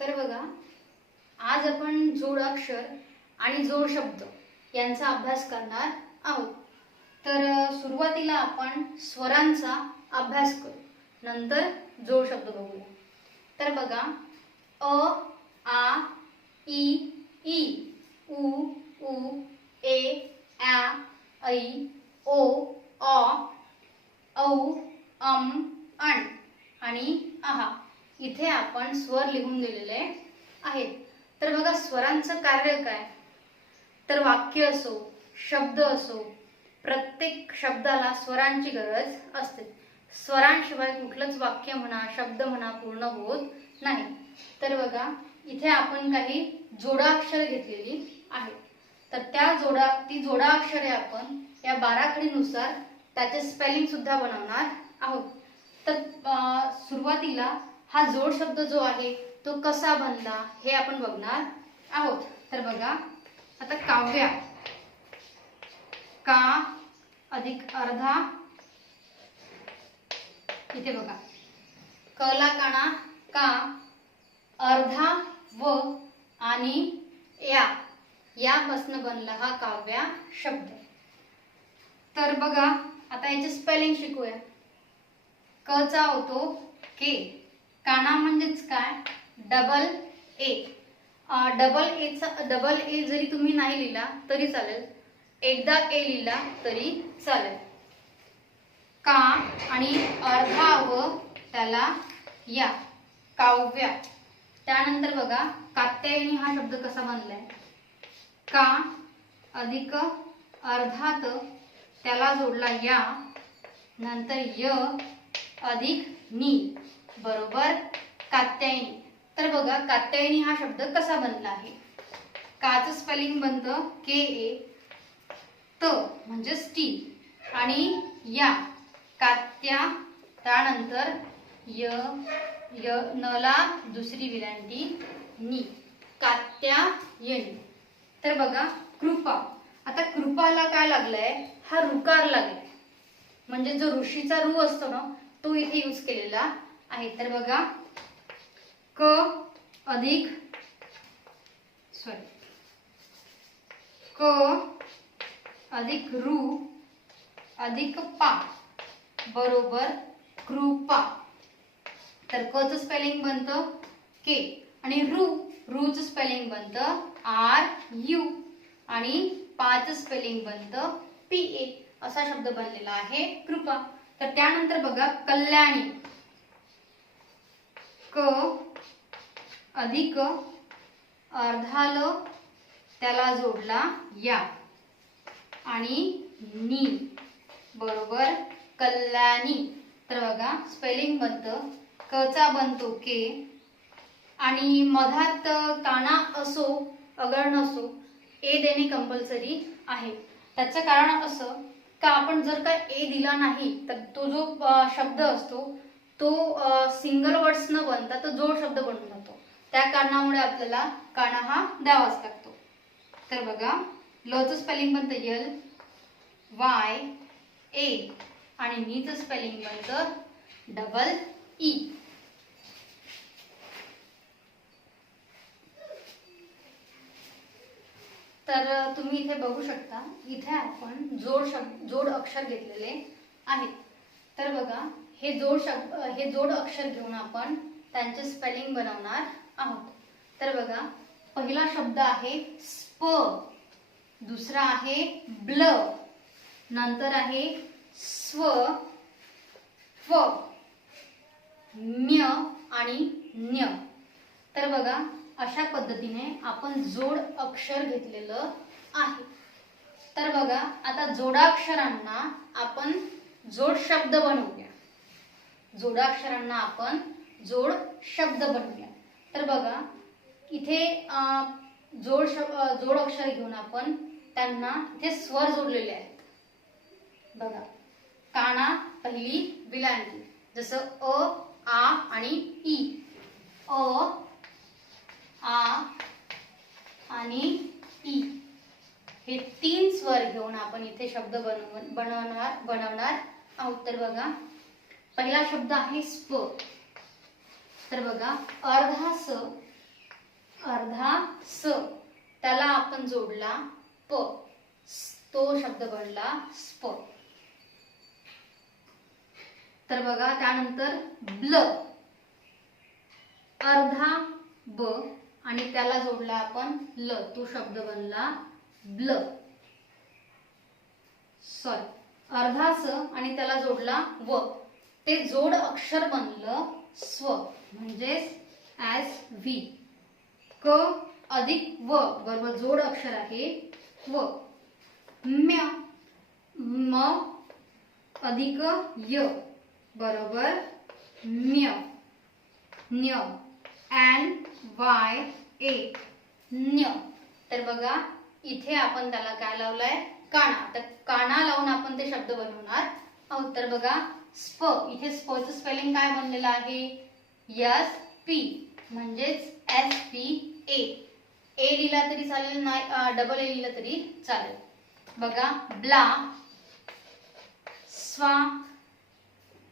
तर बघा आज आपण जोडाक्षर आणि जोड शब्द यांचा अभ्यास करणार आहोत. तर सुरुवातीला आपण स्वरांचा अभ्यास करू. नंतर जोड शब्द बघूया. तर बघा अ आ ई ई उ उ ए आ ऐ ओ अ औ अम अण आणि आहा इथे आपण स्वर लिहून दिलेले आहेत. तर बघा स्वरांचं कार्य काय? तर वाक्य असो शब्द असो प्रत्येक शब्दाला स्वरांची गरज असते. स्वरांशिवाय कुठलंच वाक्य म्हणा शब्द म्हणा पूर्ण होत नाही. तर बघा इथे आपण काही जोडाक्षर घेतलेली आहेत तर त्या जोडा ती जोडाक्षरे आपण या बाराखडीनुसार त्याचे स्पेलिंग सुद्धा बनवणार आहोत. तर सुरुवातीला हा जोड शब्द जो आहे तो कसा बनला हे आपण बघणार आहोत. तर बघा आता काव्या. का अधिक अर्धा? इथे बघा. कला काणा का अर्धा व आणि या यापासून बनला हा काव्या शब्द. तर बघा आता याचे स्पेलिंग शिकूया. क चा होतो के. काना म्हणजेच काय? डबल ए डबल एचा डबल ए जरी तुम्ही नाही लिहिला तरी चालेल. एकदा ए लिहिला तरी चालेल. का आणि अर्धा व त्याला या. काव्या. त्यानंतर बघा कात्यायनी हा शब्द कसा बनलाय का अधिक अर्धात त्याला जोडला या नंतर य अधिक नी. बरोबर? कात्यायनी. तर बघा कात्यायनी हा शब्द कसा बनला आहे? काच स्पेलिंग बनतं के ए त म्हणजेच टी आणि या कात्या त्यानंतर य य नला दुसरी विलांटी नी कात्या येणी तर बघा कृपा. आता कृपाला काय लागलाय? हा रुकार लागलाय. म्हणजे जो ऋषीचा रू असतो ना तो इथे यूज केलेला आहे. तर बघा क अधिक सॉरी क अधिक रू अधिक पा बरोबर कृपा तर क च स्पेलिंग बनतं के आणि रू रूचं स्पेलिंग बनतं आर यू आणि पाचं स्पेलिंग बनतं पी ए. असा शब्द बनलेला आहे कृपा. तर त्यानंतर बघा कल्याणी. क अधिक अर्धा ल त्याला जोडला या. आणि नी बरोबर कल्याणी. तर बघा स्पेलिंग बनतं क चा बनतो के. आणि मधात काना असो अगर नसो ए देणे कंपल्सरी आहे. त्याचं कारण असं का आपण जर का ए दिला नाही तर तो जो शब्द असतो तो सिंगल वर्ड्स न बनता तो जोड शब्द बनून जातो. त्या कारणामुळे आपल्याला काना हा द्यावाच लागतो. तर बघा लचं स्पेलिंग बनतं यल वाय ए आणि नीचं स्पेलिंग बनतं डबल ई e. तर तुम्ही इथे बघू शकता इथे आपण जोड शब्द जोड अक्षर घेतलेले आहेत. तर बघा हे जोड शब्द हे जोड अक्षर घेऊन आपण त्यांचे स्पेलिंग बनवणार आहोत. तर बघा पहिला शब्द आहे स्प दुसरा आहे ब्ल नंतर आहे स्व फ म्य आणि न्य तर बघा अशा पद्धतीने आपण जोड अक्षर घेतलेलं आहे. तर बघा आता जोडाक्षरांना आपण जोड शब्द बनवूया. जोडाक्षरांना आपण जोड शब्द बनवूया. तर बघा इथे जोड जोड अक्षर घेऊन आपण त्यांना इथे स्वर जोडलेले आहेत. बघा काना पहिली विलांटी जसं अ आ आणि ई. अ आ आणि ई. हे तीन स्वर घेऊन आपण इथे शब्द बनव बनवणार बनवणार आहोत. तर बघा पहिला शब्द आहे स्प. तर बघा अर्धा स अर्धा स. त्याला आपण जोडला प. तो शब्द बनला स्प. तर बघा त्यानंतर ब्ल. अर्धा ब आणि त्याला जोडला आपण ल. तो शब्द बनला ब्ल. सॉरी अर्धा स आणि त्याला जोडला व. ते जोड अक्षर बनलं स्व म्हणजेच ॲज व्ही क अधिक व बरोबर जोड अक्षर आहे व. म्य म अधिक य बरोबर म्य. न्य. एन वाय ए न्य. तर बघा इथे आपण त्याला काय लावलंय? काना तर काना लावून आपण ते शब्द बनवणार. तर बघा. स्प इथे स्पचं स्पेलिंग काय बनलेलं आहे? S P. म्हणजेच एस पी ए. ए लिहिला तरी चालेल नाही डबल ए लिहिला तरी चालेल. बघा ब्ला. स्वा.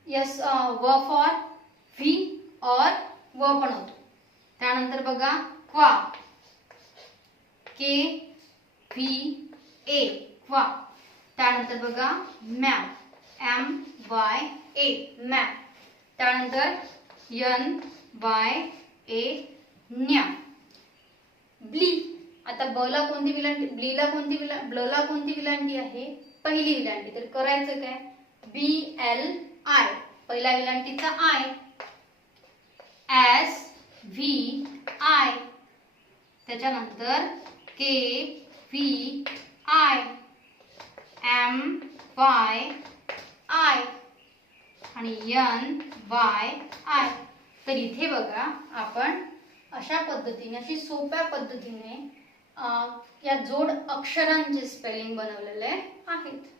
यस व फॉर व्ही और व पण होतो. त्यानंतर बघा क्वा. K V A. क्वा. त्यानंतर बघा मॅम एम वाय ए मॅप त्यानंतर यन वाय ए न्या. ब्ली आता बला कोणती विलांटी ब्लीला कोणती विला ब्लला कोणती विलांटी आहे? पहिली विलांटी. तर करायचं काय? बी एल आय पहिल्या विलांटीचा आय एस व्ही आय त्याच्यानंतर K V I M Y I आणि यन वाय आय तर इथे बघा आपण अशा पद्धतीने अशी सोप्या पद्धतीने या जोड अक्षरांचे स्पेलिंग बनवलेले आहेत.